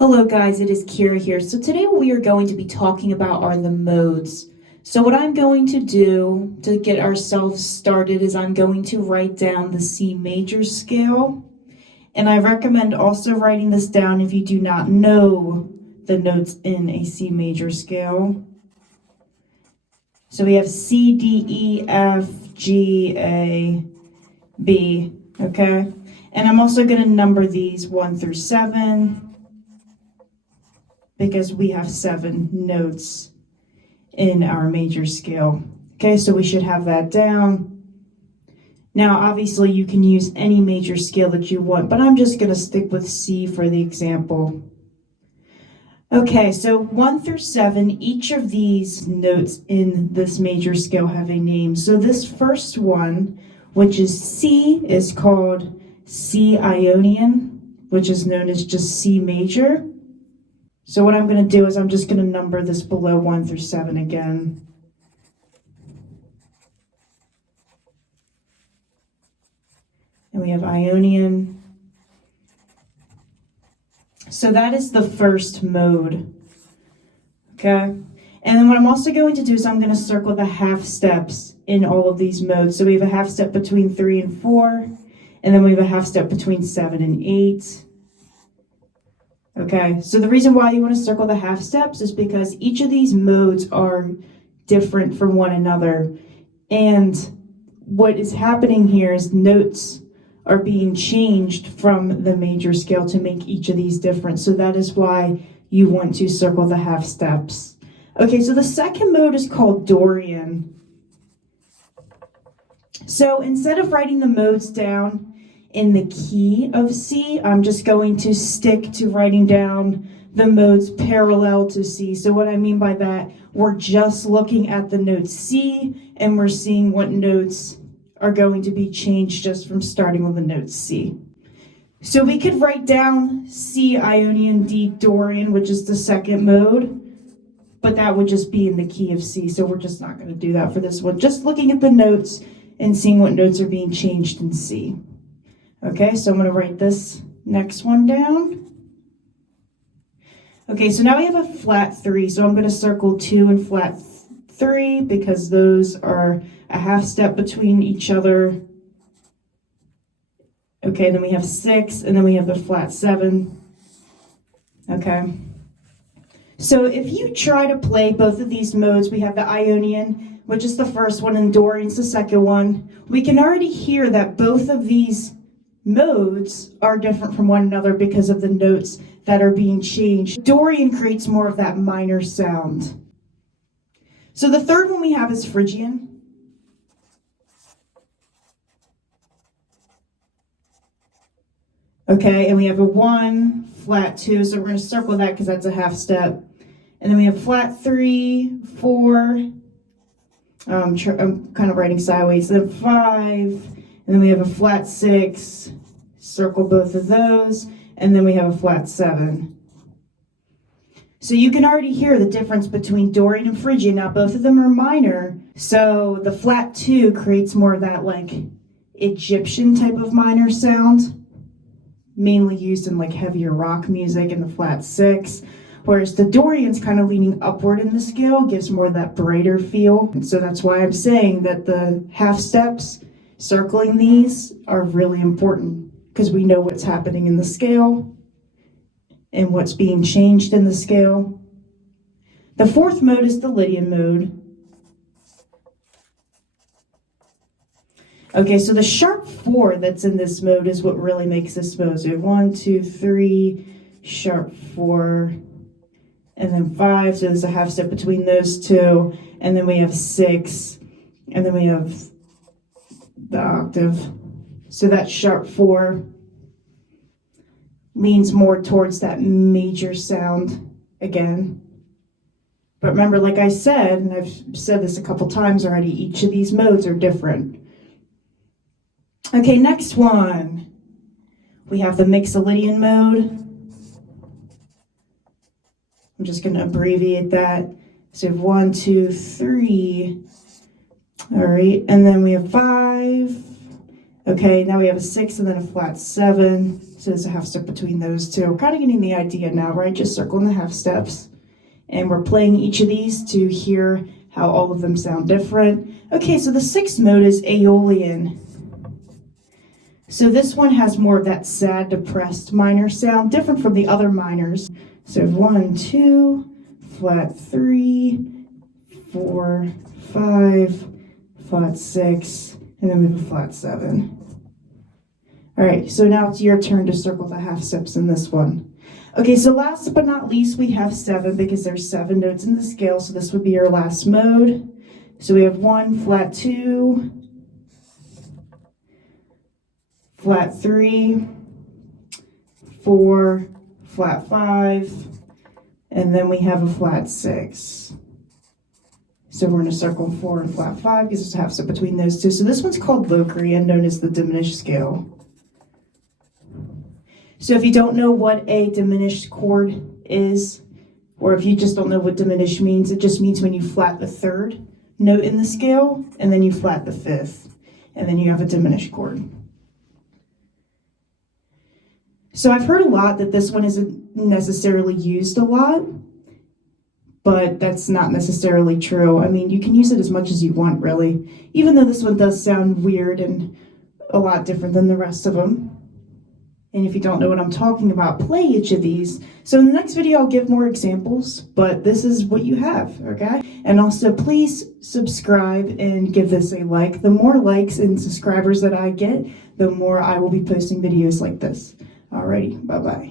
Hello guys, it is Kira here. So today what we are going to be talking about are the modes. So what I'm going to do to get ourselves started is I'm going to write down the C major scale. And I recommend also writing this down if you do not know the notes in a C major scale. So we have C, D, E, F, G, A, B, okay? And I'm also going to number these 1 through 7. Because we have 7 notes in our major scale. Okay, so we should have that down. Now, obviously, you can use any major scale that you want, but I'm just going to stick with C for the example. Okay, so 1 through 7, each of these notes in this major scale have a name. So this first one, which is C, is called C Ionian, which is known as just C major. So what I'm going to do is I'm just going to number this below 1 through 7 again. And we have Ionian. So that is the first mode. Okay? And then what I'm also going to do is I'm going to circle the half steps in all of these modes. So we have a half step between 3 and 4. And then we have a half step between 7 and 8. Okay, so the reason why you want to circle the half steps is because each of these modes are different from one another. And what is happening here is notes are being changed from the major scale to make each of these different. So that is why you want to circle the half steps. Okay, so the second mode is called Dorian. So instead of writing the modes down in the key of C, I'm just going to stick to writing down the modes parallel to C. So what I mean by that, we're just looking at the note C and we're seeing what notes are going to be changed just from starting with the note C. So we could write down C Ionian, D Dorian, which is the second mode, but that would just be in the key of C. So we're just not going to do that for this one. Just looking at the notes and seeing what notes are being changed in C. Okay, so I'm going to write this next one down. Okay, so now we have a flat 3, so I'm going to circle 2 and flat 3 because those are a half step between each other. Okay, then we have 6, and then we have the flat 7. Okay. So if you try to play both of these modes, we have the Ionian, which is the first one, and Dorian's the second one. We can already hear that both of these modes are different from one another because of the notes that are being changed. Dorian creates more of that minor sound. So the third one we have is Phrygian. Okay, and we have a 1, flat 2, so we're going to circle that because that's a half step. And then we have flat 3, 4, I'm kind of writing sideways, then 5, and then we have a flat 6, circle both of those, and then we have a flat 7. So you can already hear the difference between Dorian and Phrygian. Now both of them are minor, so the flat 2 creates more of that like Egyptian type of minor sound, mainly used in like heavier rock music, and the flat 6. Whereas the Dorian's kind of leaning upward in the scale, gives more of that brighter feel. And so that's why I'm saying that the half steps, circling these, are really important because we know what's happening in the scale and what's being changed in the scale. The fourth mode is the Lydian mode. Okay, so the sharp 4 that's in this mode is what really makes this mode. So 1, 2, 3, sharp 4, and then 5. So there's a half step between those two. And then we have 6, and then we have the octave. So that sharp 4 leans more towards that major sound again. But remember, like I said, and I've said this a couple times already, each of these modes are different. Okay, next one. We have the Mixolydian mode. I'm just going to abbreviate that. So we have 1, 2, 3. All right, and then we have 5. Okay, now we have a 6 and then a flat 7. So there's a half step between those two. Kind of getting the idea now, right? Just circling the half steps. And we're playing each of these to hear how all of them sound different. Okay, so the 6th mode is Aeolian. So this one has more of that sad, depressed minor sound, different from the other minors. So 1, 2, flat 3, 4, 5, flat 6, and then we have a flat 7. All right, so now it's your turn to circle the half steps in this one. Okay, so last but not least, we have 7 because there's 7 notes in the scale, so this would be your last mode. So we have 1, flat 2, flat 3, 4, flat 5, and then we have a flat 6. So we're going to circle 4 and flat 5 because there's a half step between those two. So this one's called Locrian, known as the diminished scale. So if you don't know what a diminished chord is, or if you just don't know what diminished means, it just means when you flat the 3rd note in the scale, and then you flat the 5th, and then you have a diminished chord. So I've heard a lot that this one isn't necessarily used a lot, but that's not necessarily true. I mean, you can use it as much as you want, really, even though this one does sound weird and a lot different than the rest of them. And if you don't know what I'm talking about, play each of these. So in the next video, I'll give more examples, but this is what you have, okay? And also, please subscribe and give this a like. The more likes and subscribers that I get, the more I will be posting videos like this. Alrighty, bye-bye.